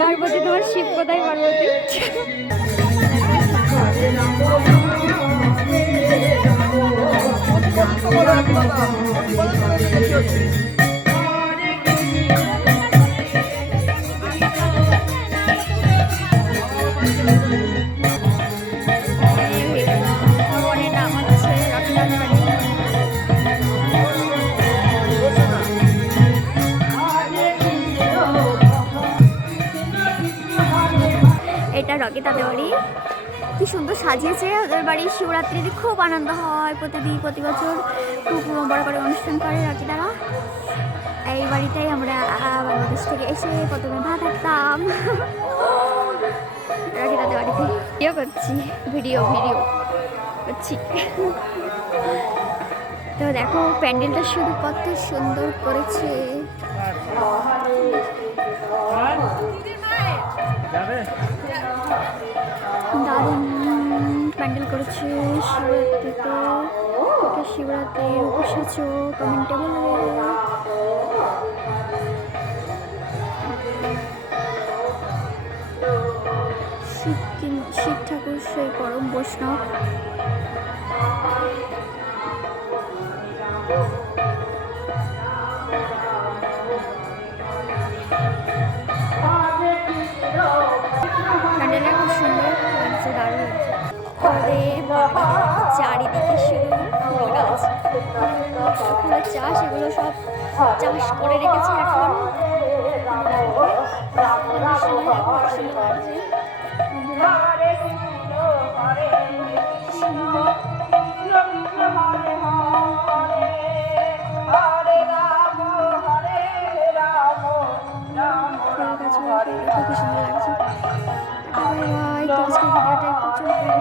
পার্বতী, তোমার শিব কোথায় পার্বতী? এটা রকি তাদের বাড়ি, কি সুন্দর সাজিয়েছে ওদের বাড়ির শিবরাত্রিতে। খুব আনন্দ হয় প্রতি বছর, খুব বড় করে অনুষ্ঠান করে রকি তারা। এই বাড়িটাই আমরা বাংলাদেশ থেকে এসে প্রথমে ভাত খাতাম রকি তাদের বাড়িতে। ভিডিও করছি। তো দেখো প্যান্ডেলটা শুধু কত সুন্দর করেছে। দারুণ প্যান্ডেল করেছে শিবরাত্রিতে। শিবরাত্রির উপোস কমেন্টে বলবে। শিব ঠাকুর সেই পরম বৈষ্ণব। প্যান্ডেলটা খুব সুন্দর লাগছে, দারুণ। চারিদিকে শুধু ফুল গাছ, ফুলের চাষ, এগুলো সব চাষ করে রেখেছে এখন। খুব সুন্দর লাগছে। তো আজকের ভিডিওটা একটু চলবে।